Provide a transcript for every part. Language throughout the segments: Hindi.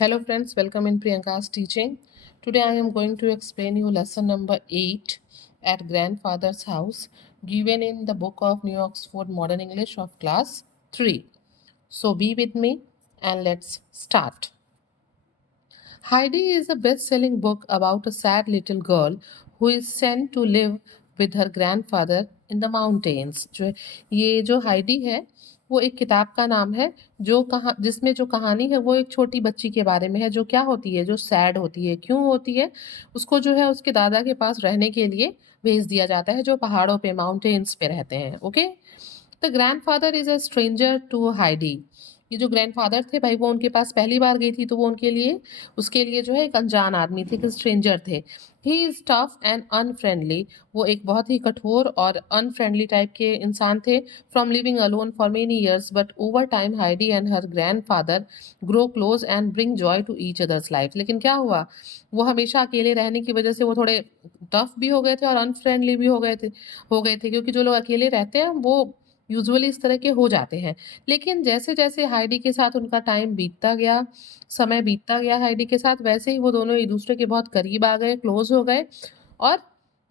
Hello friends, welcome in Priyanka's teaching. Today I am going to explain you lesson number 8 at grandfather's house given in the book of New Oxford Modern English of class 3. So be with me and let's start. Heidi is a best-selling book about a sad little girl who is sent to live with her grandfather in the mountains. जो हाइडी है वो एक किताब का नाम है जिसमें जो कहानी है वो एक छोटी बच्ची के बारे में है जो क्या होती है जो सैड होती है क्यों होती है उसको जो है उसके दादा के पास रहने के लिए भेज दिया जाता है जो पहाड़ों पे माउंटेन्स पे रहते हैं okay the grandfather is a stranger to Heidi ये जो ग्रैंडफादर थे भाई वो उनके पास पहली बार गई थी तो वो उनके लिए उसके लिए जो है एक अनजान आदमी थे, एक स्ट्रेंजर थे। He is tough and unfriendly, वो एक बहुत ही कठोर और अनफ्रेंडली टाइप के इंसान थे। From living alone for many years but over time Heidi and her grandfather grow close and bring joy to each other's life. लेकिन क्या हुआ, वो हमेशा अकेले रहने की वजह से वो थोड़े टफ भी हो गए थे और अनफ्रेंडली भी हो गए थे क्योंकि जो लोग अकेले रहते हैं वो यूजुअली इस तरह के हो जाते हैं। लेकिन जैसे-जैसे हाइडी के साथ उनका टाइम बीतता गया, समय बीतता गया हाइडी के साथ, वैसे ही वो दोनों एक-दूसरे के बहुत करीब आ गए, क्लोज़ हो गए और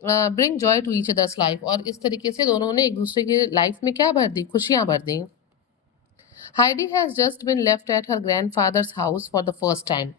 bring joy to each other's life और इस तरीके से दोनों ने एक-दूसरे की लाइफ में क्या भर दी, खुशियाँ भर दी। Heidi has just been left at her grandfather's house for the first time.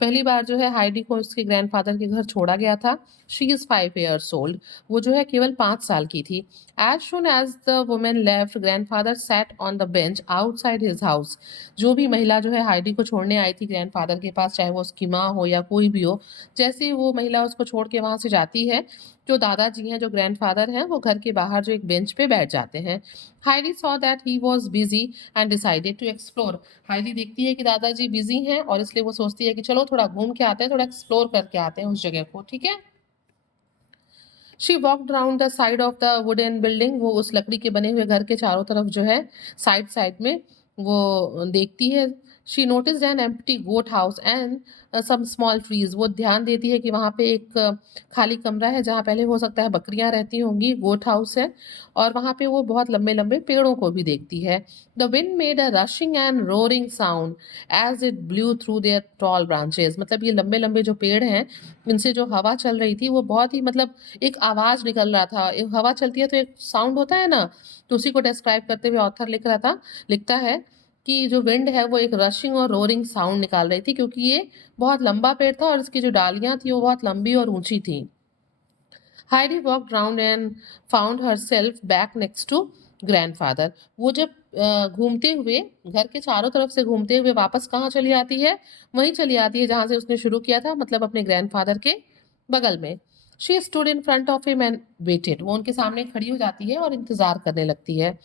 पहली बार जो है हाइडी को उसके ग्रैंडफ़ादर के घर छोड़ा गया था। She is 5 years old. वो जो है केवल 5 साल की थी। As soon as the woman left, grandfather sat on the bench outside his house. जो भी महिला जो है हाइडी को छोड़ने आई थी ग्रैंडफ़ादर के पास, चाहे वो उसकी माँ हो या कोई भी हो, जैसे ही वो महिला उसको छोड़ के वहाँ से जाती है, जो दादाजी हैं, जो ग्रैंडफ़ादर हैं, वो घर के बाहर जो एक बेंच पे बैठ जाते हैं। Heidi saw that he was busy and decided to explore. Heidi देखती है कि दादाजी बिज़ी हैं और इसलिए वो सोचती है कि चलो थोड़ा घूम के आते हैं, थोड़ा एक्सप्लोर करके आते हैं उस जगह को, ठीक है? She walked round the side of the wooden building. वो उस लकड़ी के बने हुए घर के चारों तरफ जो है साइड-साइड में वो देखती है। She noticed an empty goat house and some small trees. वो ध्यान देती है कि वहाँ पे एक खाली कमरा है जहाँ पहले हो सकता है बकरियाँ रहती होंगी, गोट हाउस है और वहाँ पे वो बहुत लंबे-लंबे पेड़ों को भी देखती है। The wind made a rushing and roaring sound as it blew through their tall branches. मतलब ये लंबे-लंबे जो पेड़ हैं, इनसे जो हवा चल रही थी वो बहुत ही मतलब एक आवाज़ निकल रहा था। एक हवा चलती है तो एक साउंड होता है ना, तो उसी को डिस्क्राइब करते हुए ऑथर लिखता है कि जो विंड है वो एक रशिंग और रोरिंग साउंड निकाल रही थी क्योंकि ये बहुत लंबा पेड़ था और इसकी जो डालियाँ थी वो बहुत लंबी और ऊँची थी। Heidi walked round and found herself back next to grandfather. वो जब घूमते हुए घर के चारों तरफ से घूमते हुए वापस कहाँ चली आती है? वहीं चली आती है जहाँ से उसने शुरू किया था, मतलब अपने ग्रैंडफादर के बगल में। She stood in front of him and waited. वो उनके सामने खड़ी हो जाती है और इंतज़ार करने लगती है।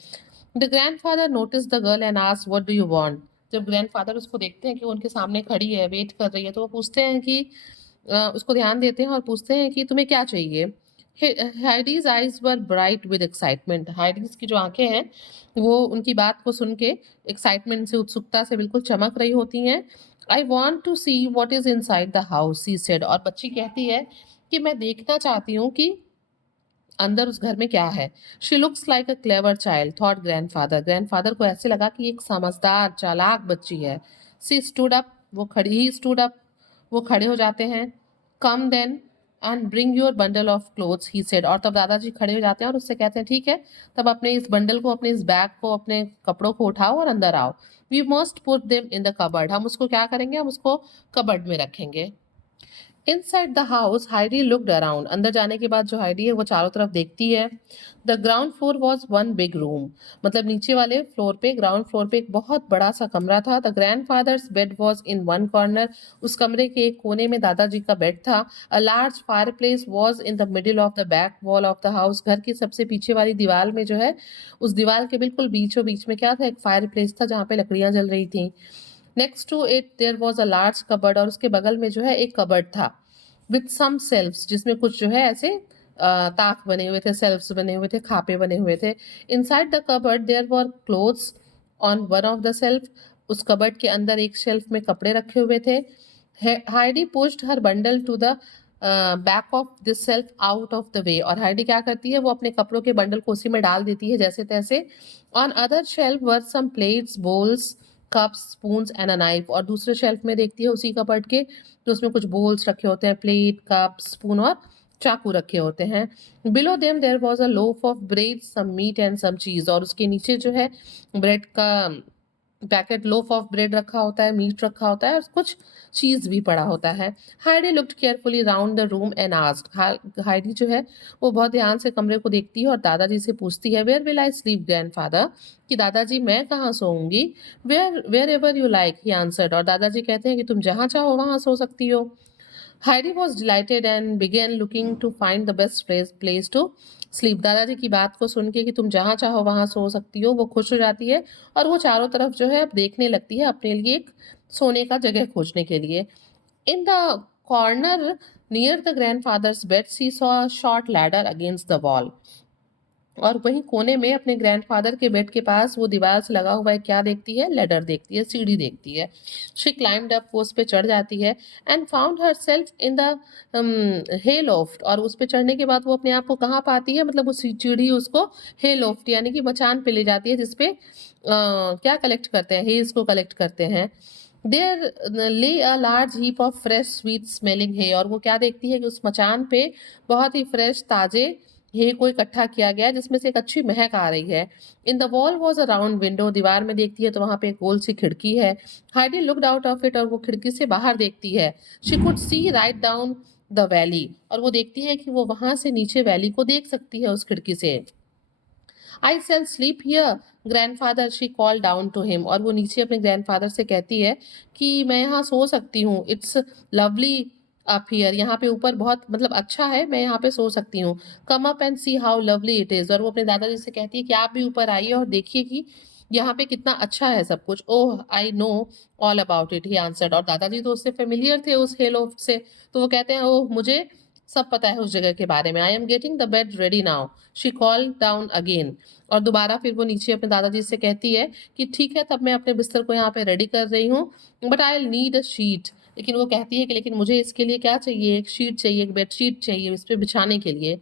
The grandfather noticed the girl and asked what do you want? जब ग्रैंडफादर उसको देखते हैं कि वो उनके सामने खड़ी है, वेट कर रही है, तो वो पूछते हैं कि उसको ध्यान देते हैं और पूछते हैं कि तुम्हें क्या चाहिए? Heidi's eyes were bright with excitement. Heidi's की जो आँखें हैं, वो उनकी बात को सुन के एक्साइटमेंट से, उत्सुकता से बिल्कुल चमक रही होती हैं। I want to see what is inside the house, she said. और बच्ची कहती है कि मैं देखना चाहती हूँ कि अंदर उस घर में क्या है। She looks like a clever child thought grandfather. Grandfather को ऐसे लगा कि एक समझदार, चालाक बच्ची है। शी स्टूड अप, वो खड़ी ही स्टूड अप, वो खड़े हो जाते हैं। Come then and bring your bundle of clothes, he said. और तब दादाजी खड़े हो जाते हैं और उससे कहते हैं ठीक है, तब अपने इस बंडल को, अपने इस बैग को, अपने कपड़ों को उठाओ और अंदर आओ। We must put them in the cupboard. हम उसको क्या करेंगे, हम उसको कबर्ड में रखेंगे। Inside the house Heidi looked around. अंदर जाने के बाद जो हाइडी है वो चारों तरफ देखती है। The ground floor was one big room. मतलब नीचे वाले फ्लोर पे, ग्राउंड फ्लोर पे एक बहुत बड़ा सा कमरा था। The grandfathers bed was in one corner. उस कमरे के एक कोने में दादाजी का बेड था। A large fire place was in the middle of the back wall of the house. घर की सबसे पीछे वाली दीवार में जो है, उस दीवार के बिल्कुल बीचों बीच में क्या था, एक फायर प्लेस था जहाँ पे लकड़ियां जल रही थी। Next to it there was a large cupboard. और उसके बगल में जो है एक कबर्ड था विथ सम शेल्फ्स, जिसमें कुछ जो है ऐसे ताक बने हुए थे, शेल्फ्स बने हुए थे, खापे बने हुए थे। Inside the cupboard there were clothes on one of the shelf. उस कबर्ड के अंदर एक शेल्फ में कपड़े रखे हुए थे। Heidi pushed her bundle to the back of this shelf out of the way. और हाइडी क्या करती है, वो अपने कपड़ों के बंडल को उसी में डाल देती है जैसे तैसे। On other shelf were some plates, bowls cups, spoons and a knife. और दूसरे शेल्फ में देखती है उसी कबर्ड के, तो उसमें कुछ बोल्स रखे होते हैं, प्लेट, कप, स्पून और चाकू रखे होते हैं। Below them there was a loaf of bread, some meat and some cheese. और उसके नीचे जो है ब्रेड का पैकेट, लोफ ऑफ ब्रेड रखा होता है, मीट रखा होता है और कुछ चीज भी पड़ा होता है। Heidi looked carefully round the room and asked. Heidi जो है वो बहुत ध्यान से कमरे को देखती है और दादाजी से पूछती है, where will I sleep grandfather, कि दादाजी मैं कहाँ सोऊंगी। Wherever you like, he answered. और दादाजी कहते हैं कि तुम जहाँ चाहो वहाँ सो सकती हो। Heidi was delighted and began looking to find the best place to sleep. दादाजी की बात को सुन के कि तुम जहाँ चाहो वहाँ सो सकती हो, वो खुश हो जाती है और वो चारों तरफ जो है अब देखने लगती है अपने लिए एक सोने का जगह खोजने के लिए। In the corner near the grandfather's bed, she saw a short ladder against the wall. और वहीं कोने में अपने ग्रैंडफादर के बेड के पास वो दीवार से लगा हुआ है, क्या देखती है, लेडर देखती है, सीढ़ी देखती है। शी क्लाइम्ड अप, वो उस पे चढ़ जाती है and found herself in the hay loft. और उस पे चढ़ने के बाद वो अपने आप को कहाँ पाती है, मतलब वो सीढ़ी उसको हे लोफ्ट यानी कि मचान पे ले जाती है, जिसपे क्या कलेक्ट करते हैं, हेज को कलेक्ट करते हैं। देयर ले a large heap of fresh sweet smelling है। और वो क्या देखती है कि उस मचान पे बहुत ही फ्रेश ताजे हे को इकट्ठा किया गया है, जिसमें से एक अच्छी महक आ रही है। In the wall was a round window, दीवार में देखती है तो वहां पे एक गोल सी खिड़की है। Heidi looked out of it, और वो खिड़की से बाहर देखती है। She could see write down the valley, और वो देखती है कि वो वहां से नीचे वैली को देख सकती है उस खिड़की से। I shall sleep here grandfather, she call down to him. और वो नीचे अपने ग्रैंडफादर से कहती है कि मैं यहाँ सो सकती हूँ, इट्स लवली अप हियर, यहाँ पे ऊपर बहुत मतलब अच्छा है, मैं यहाँ पे सो सकती हूँ। Come up and see how lovely it is. और वो अपने दादाजी से कहती है कि आप भी ऊपर आइए और देखिए कि यहाँ पे कितना अच्छा है सब कुछ। Oh I know all about it, he answered. और दादाजी तो उससे फेमिलियर थे उस हेलो से, तो वो कहते हैं ओह मुझे सब पता है उस जगह के बारे में। I am getting the bed ready now, she call down again. और दोबारा फिर वो नीचे अपने दादाजी से कहती है कि ठीक है, तब मैं अपने बिस्तर को यहाँ पे रेडी कर रही हूँ, but I will need a sheet. लेकिन वो कहती है कि लेकिन मुझे इसके लिए क्या चाहिए, एक शीट चाहिए, एक बेड शीट चाहिए इस पे बिछाने के लिए।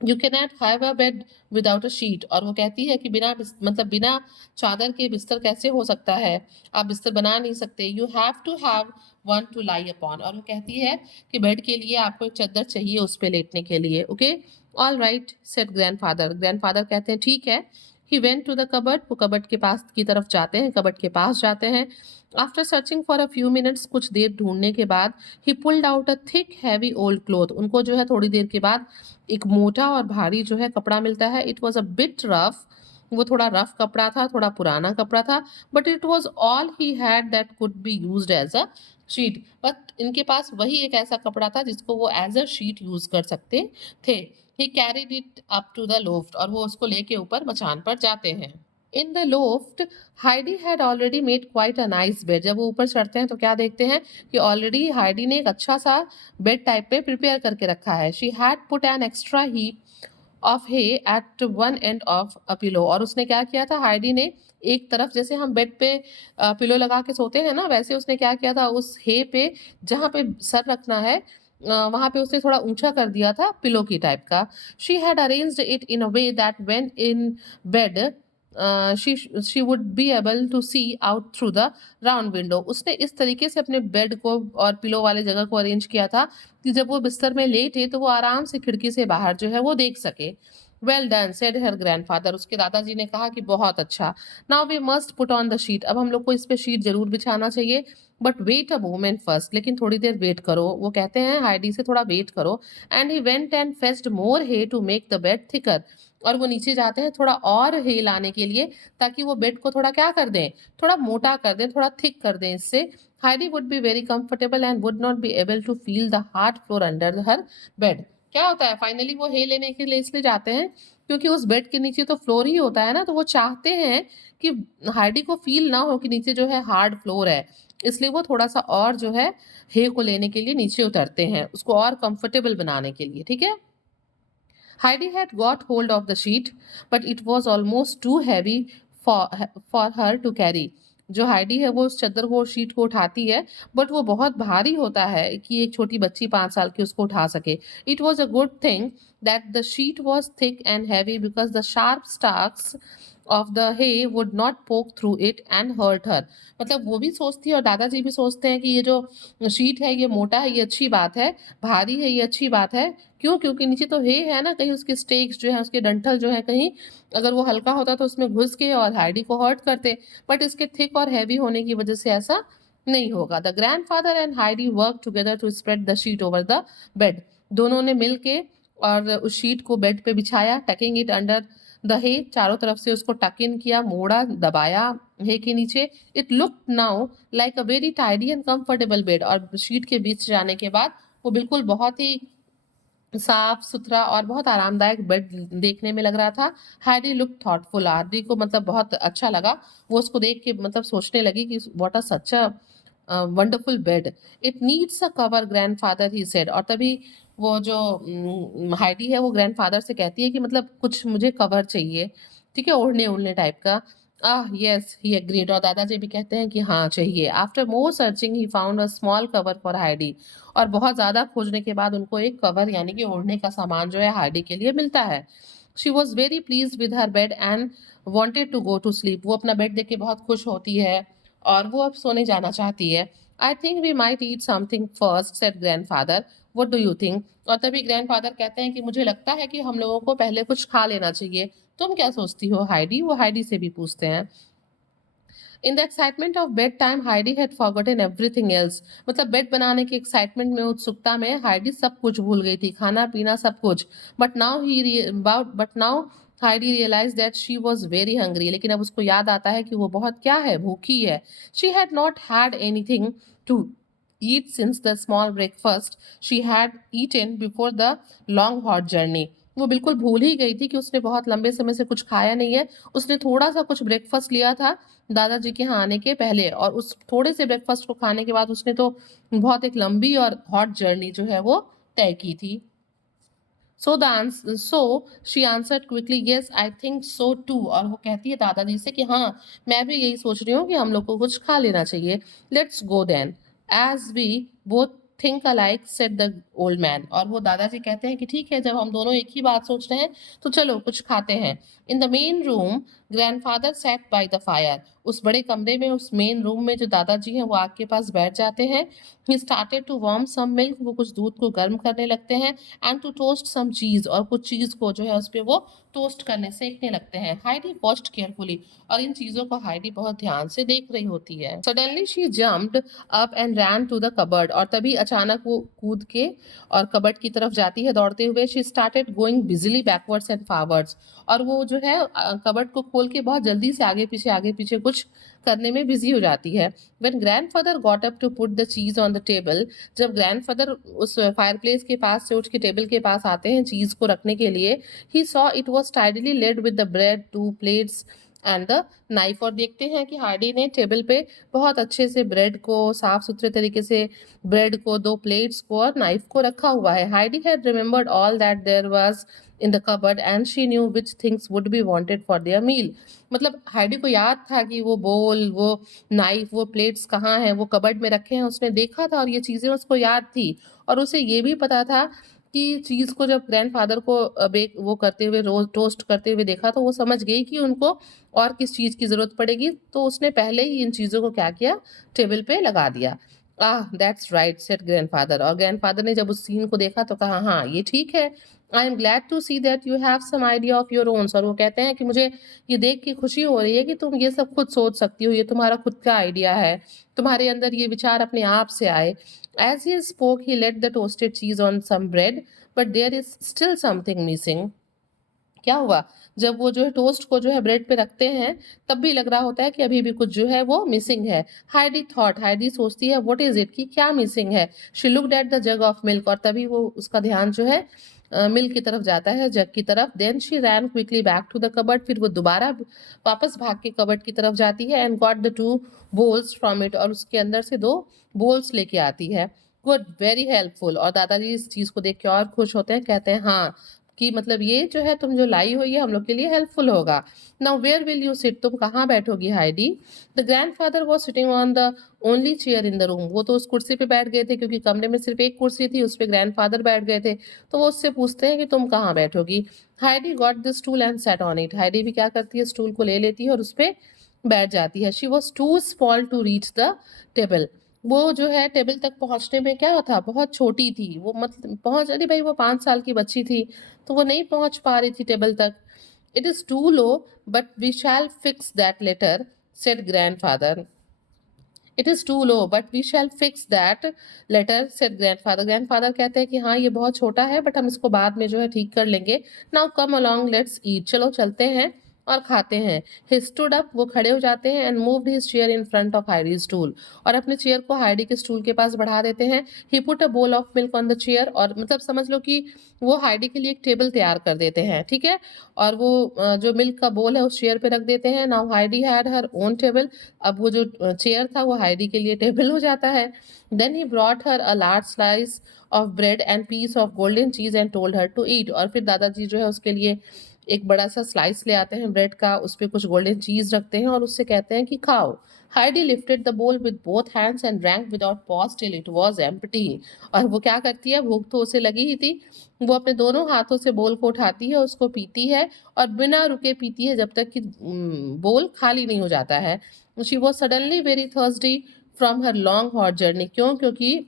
You can not have a bed without a sheet. और वो कहती है कि मतलब बिना चादर के बिस्तर कैसे हो सकता है, आप बिस्तर बना नहीं सकते। You have to have one to lie upon. और वो कहती है कि बेड के लिए आपको एक चादर चाहिए उस पे लेटने के लिए। Okay, all right said grandfather. Grandfather कहते हैं ठीक है। He went to the cupboard, वो कबर्ड के पास की तरफ जाते हैं, कबर्ड के पास जाते हैं। After searching for a few minutes, कुछ देर ढूंढने के बाद, ही pulled out a thick heavy old cloth. उनको जो है थोड़ी देर के बाद एक मोटा और भारी जो है कपड़ा मिलता है। It was a bit rough, वो थोड़ा रफ कपड़ा था, थोड़ा पुराना कपड़ा था, but it was all he had that could be used as a sheet. बट इनके पास वही एक ऐसा कपड़ा था जिसको वो एज अ शीट यूज कर सकते थे। He carried it up to the loft, और वो उसको लेके ऊपर मचान पर जाते हैं। In the loft Heidi had already made quite a nice bed. जब वो ऊपर चढ़ते हैं तो क्या देखते हैं कि ऑलरेडी हाइडी ने एक अच्छा सा बेड टाइप पे प्रिपेयर करके रखा है। She had put an extra heap of hay at one end of a pillow. और उसने क्या किया था, हाइडी ने एक तरफ, जैसे हम बेड पे पिलो लगा के सोते हैं ना, वैसे उसने क्या किया था, उस हे पे जहाँ पे सर रखना है वहां पे उसने थोड़ा ऊंचा कर दिया था, पिलो की टाइप का। She had arranged it in a way that when in bed she would be able to see out through the round window. उसने इस तरीके से अपने बेड को और पिलो वाले जगह को अरेंज किया था कि जब वो बिस्तर में लेटे तो वो आराम से खिड़की से बाहर जो है वो देख सके। Well done said her grandfather, उसके दादाजी ने कहा कि बहुत अच्छा। Now we must put on the sheet, अब हम लोग को इस पे शीट जरूर बिछाना चाहिए, but wait a moment first, लेकिन थोड़ी देर वेट करो। वो कहते हैं हाइडी से थोड़ा वेट करो। And he went and fetched more hay to make the bed thicker. और वो नीचे जाते हैं थोड़ा और हे लाने के लिए, ताकि वो बेड को थोड़ा क्या कर दें, थोड़ा मोटा कर दें, थोड़ा थिक कर दें। इससे Heidi would be very comfortable and would not be able to feel the hard floor under her bed. क्या होता है, फाइनली वो हे लेने के लिए इसलिए जाते हैं क्योंकि उस बेड के नीचे तो फ्लोर ही होता है ना, तो वो चाहते हैं कि हाइडी को फील ना हो कि नीचे जो है हार्ड फ्लोर है। इसलिए वो थोड़ा सा और जो है हे को लेने के लिए नीचे उतरते हैं, उसको और कंफर्टेबल बनाने के लिए। ठीक है। Heidi had got hold of the sheet, but it was almost too heavy for her to carry. जो हाइडी है वो उस चादर को, शीट को उठाती है, बट वो बहुत भारी होता है कि एक छोटी बच्ची 5 साल की उसको उठा सके। It was a good thing that the sheet was thick and heavy because the sharp Starks of the hay would not poke through it and hurt her. मतलब वो भी सोचती है और दादाजी भी सोचते हैं कि ये जो शीट है ये मोटा है, ये अच्छी बात है, भारी है, ये अच्छी बात है। क्यों? क्योंकि नीचे तो hay है ना, कहीं उसके स्टेक्स जो है, उसके डंठल जो है, कहीं अगर वो हल्का होता तो उसमें घुस के और हाइडी को हर्ट करते, बट इसके थिक और हैवी होने की वजह से ऐसा नहीं होगा। The grandfather and Heidi work together to spread the sheet over the bed. दोनों ने मिल के और उस शीट को बेड पे बिछाया, टकिंग इट अंडर द हे, चारों तरफ से उसको टक इन किया, मोड़ा, दबाया हे के नीचे। It look now like a very tidy and comfortable bed. और शीट के बीच जाने के बाद वो बिल्कुल बहुत ही साफ सुथरा और बहुत आरामदायक बेड देखने में लग रहा था। Harry look thoughtful. आरडी को मतलब बहुत अच्छा लगा, वो उसको देख के मतलब सोचने लगी कि what a such a wonderful bed. It needs a cover grandfather he said. और तभी वो जो हाइडी है वो ग्रैंडफादर से कहती है कि मतलब कुछ मुझे कवर चाहिए, ठीक है, ओढ़ने ओढ़ने टाइप का। Yes he agreed. और दादाजी भी कहते हैं कि हाँ चाहिए। After more searching he found a small cover for Heidi. और बहुत ज़्यादा खोजने के बाद उनको एक कवर यानी कि ओढ़ने का सामान जो है हार्डी के लिए मिलता है। She was very please with her bed and wanted to go to sleep. वो अपना बेड देख के बहुत खुश होती है और वो अब सोने जाना चाहती है। I think we might eat something first said grandfather, what do you think. और तभी ग्रैंडफादर कहते हैं कि मुझे लगता है कि हम लोगों को पहले कुछ खा लेना चाहिए। तुम क्या सोचती हो हाइडी? वो हाइडी से भी पूछते हैं। In the excitement of bed time Heidi had forgotten everything else. मतलब बेड बनाने की एक्साइटमेंट में, उत्सुकता में हाइडी सब कुछ भूल गई थी, खाना पीना सब कुछ। But now Heidi realize that she was very hungry. लेकिन अब उसको याद आता है कि वो बहुत क्या है, भूखी है। She had not had anything to eat since the small breakfast she had eaten before the long hot journey. वो बिल्कुल भूल ही गई थी कि उसने बहुत लंबे समय से कुछ खाया नहीं है। उसने थोड़ा सा कुछ ब्रेकफास्ट लिया था दादाजी के यहाँ आने के पहले, और उस थोड़े से ब्रेकफास्ट को खाने के बाद उसने तो बहुत एक लंबी और हॉट जर्नी जो है वो तय की थी। So she answered quickly, yes I think so too. और वो कहती है दादाजी से कि हाँ मैं भी यही सोच रही हूँ कि हम लोग को कुछ खा लेना चाहिए। Let's go then as we both think alike said the old man. और वो दादाजी कहते हैं कि ठीक है, जब हम दोनों एक ही बात सोच रहे हैं तो चलो कुछ खाते हैं। In the main room grandfather sat by the fire. उस बड़े कमरे में, उस मेन रूम में जो दादाजी हैं वो आग के पास बैठ जाते हैं। He started to warm some milk. वो कुछ दूध को गर्म करने लगते हैं। And to toast some cheese. और कुछ चीज को जो है उस पे वो टोस्ट करने सेकने लगते हैं। Heidi watched carefully. और इन चीजों को हाइडी बहुत ध्यान से देख रही होती है। Suddenly she jumped up and ran to the cupboard. और तभी अचानक वो कूद के और कबर्ड की तरफ जाती है दौड़ते हुए। शी स्टार्टेड गोइंग बिजली बैकवर्ड्स एंड फॉरवर्ड्स। और वो जो है कबर्ड को खोल के बहुत जल्दी से आगे पीछे कुछ करने में बिजी हो जाती है। When grandfather got up to put the cheese on the table, जब ग्रैंडफादर उस फायरप्लेस के पास से उठ के टेबल के पास आते हैं चीज को रखने के लिए, he saw it was tidily laid with the bread, two plates and the knife. और देखते हैं कि हार्डी ने टेबल पे बहुत अच्छे से ब्रेड को, साफ सुथरे तरीके से ब्रेड को, दो प्लेट्स को और नाइफ को रखा हुआ है। Heidi had remembered all that there was in the cupboard and she knew which things would be wanted for their meal. मतलब हाइडी को याद था कि वो बोल, वो नाइफ, वो प्लेट्स कहाँ हैं, वो कबर्ड में रखे हैं, उसने देखा था और ये चीज़ें उसको याद थी। और उसे ये भी पता था कि चीज़ को जब ग्रैंडफादर को बेक वो करते हुए, रोज टोस्ट करते हुए देखा तो वो समझ गई कि उनको और किस चीज़ की ज़रूरत पड़ेगी। तो उसने पहले ही इन चीज़ों को क्या किया, टेबल पे लगा दिया। That's right said grandfather. और ग्रैंडफादर ने जब उस सीन को देखा तो कहा हाँ ये ठीक है। I am glad to see that you have some idea of your owns. और वो कहते हैं कि मुझे ये देख के खुशी हो रही है कि तुम ये सब खुद सोच सकती हो, ये तुम्हारा खुद का आइडिया है, तुम्हारे अंदर ये विचार अपने आप से आए। As he spoke he let the toasted cheese on some bread but there is still something missing. क्या हुआ, जब वो जो है टोस्ट को जो है ब्रेड पे रखते हैं तब भी लग रहा होता है कि अभी भी कुछ जो है वो मिसिंग है। हाइडी सोचती है व्हाट इज इट, कि क्या मिसिंग है। She looked at the jug of milk. और तभी वो उसका ध्यान जो है मिल्क की तरफ जाता है, जग की तरफ। Then she ran quickly back to the cupboard. फिर वो दोबारा वापस भाग के कबर्ड की तरफ जाती है and got the two bowls from it. और उसके अंदर से दो बोल्स लेके आती है। Good, very helpful. और दादाजी इस चीज को देख के और खुश होते हैं, कहते हैं हाँ कि मतलब ये जो है तुम जो लाई हो ये हम लोग के लिए हेल्पफुल होगा। Now where will you sit, तुम कहाँ बैठोगी Heidi? The grandfather was sitting on the only chair in the room, वो तो उस कुर्सी पे बैठ गए थे क्योंकि कमरे में सिर्फ एक कुर्सी थी, उस पे ग्रैंडफादर बैठ गए थे। तो वो उससे पूछते हैं कि तुम कहाँ बैठोगी? Heidi got the stool and sat on it, Heidi भी क्या करती है, स्टूल को ले लेती है और उस पे बैठ जाती है। She was too small to reach the table, वो जो है टेबल तक पहुंचने में क्या था, बहुत छोटी थी वो, मतलब पहुंच, अरे भाई वो 5 साल की बच्ची थी तो वो नहीं पहुंच पा रही थी टेबल तक। It is too low but we shall fix that later, said grandfather. It is too low but we shall fix that later, said grandfather. Grandfather कहते हैं कि हाँ ये बहुत छोटा है बट हम इसको बाद में जो है ठीक कर लेंगे। Now come along let's eat, चलो चलते हैं और खाते हैं। ही स्टूड अप, वो खड़े हो जाते हैं, and moved his chair in front of Heidi stool, और अपने चेयर को हाइडी के स्टूल के पास बढ़ा देते हैं। ही put a bowl of milk on the chair, और मतलब समझ लो कि वो हाइडी के लिए एक टेबल तैयार कर देते हैं, ठीक है। और वो जो मिल्क का बोल है उस चेयर पे रख देते हैं। Now Heidi had her own table, अब वो जो चेयर था वो हाइडी के लिए टेबल हो जाता है। Then he brought her a large slice of bread and piece of golden cheese and told her to eat, और फिर दादाजी जो है उसके लिए एक बड़ा सा स्लाइस ले आते हैं ब्रेड का, उस पे कुछ गोल्डन चीज रखते हैं और उससे कहते हैं कि खाओ। हाइडी लिफ्टेड द बोल with both hands and drank without pause till it was empty, और वो क्या करती है, भूख तो उसे लगी ही थी, वो अपने दोनों हाथों से बोल को उठाती है, उसको पीती है, और बिना रुके पीती है जब तक कि बोल खाली नहीं हो जाता है। She was suddenly very thirsty from her long hot journey, क्यों? क्योंकि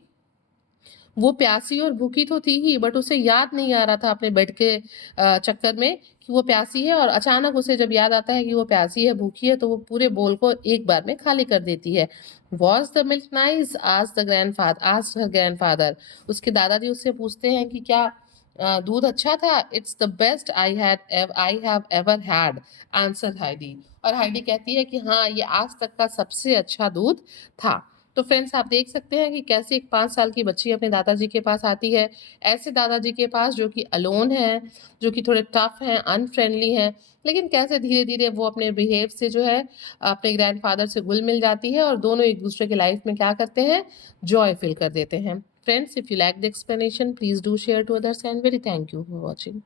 वो प्यासी और भूखी तो थी ही, बट उसे याद नहीं आ रहा था अपने बेड के चक्कर में कि वो प्यासी है, और अचानक उसे जब याद आता है कि वो प्यासी है, भूखी है, तो वो पूरे बोल को एक बार में खाली कर देती है। वॉज द मिल्क नाइस, आज द ग्रैंडफादर, उसके दादाजी उससे पूछते हैं कि क्या दूध अच्छा था? It's the best I have ever had, answer Heidi, और हाइडी कहती है कि हाँ ये आज तक का सबसे अच्छा दूध था। तो फ्रेंड्स आप देख सकते हैं कि कैसे एक 5 साल की बच्ची अपने दादाजी के पास आती है, ऐसे दादाजी के पास जो कि अलोन है, जो कि थोड़े टफ हैं, अनफ्रेंडली हैं, लेकिन कैसे धीरे धीरे वो अपने बिहेव से जो है अपने ग्रैंडफादर से घुल मिल जाती है, और दोनों एक दूसरे के लाइफ में क्या करते हैं, जॉय फील कर देते हैं। Friends, if you like the explanation please do share to others, and very thank you for watching.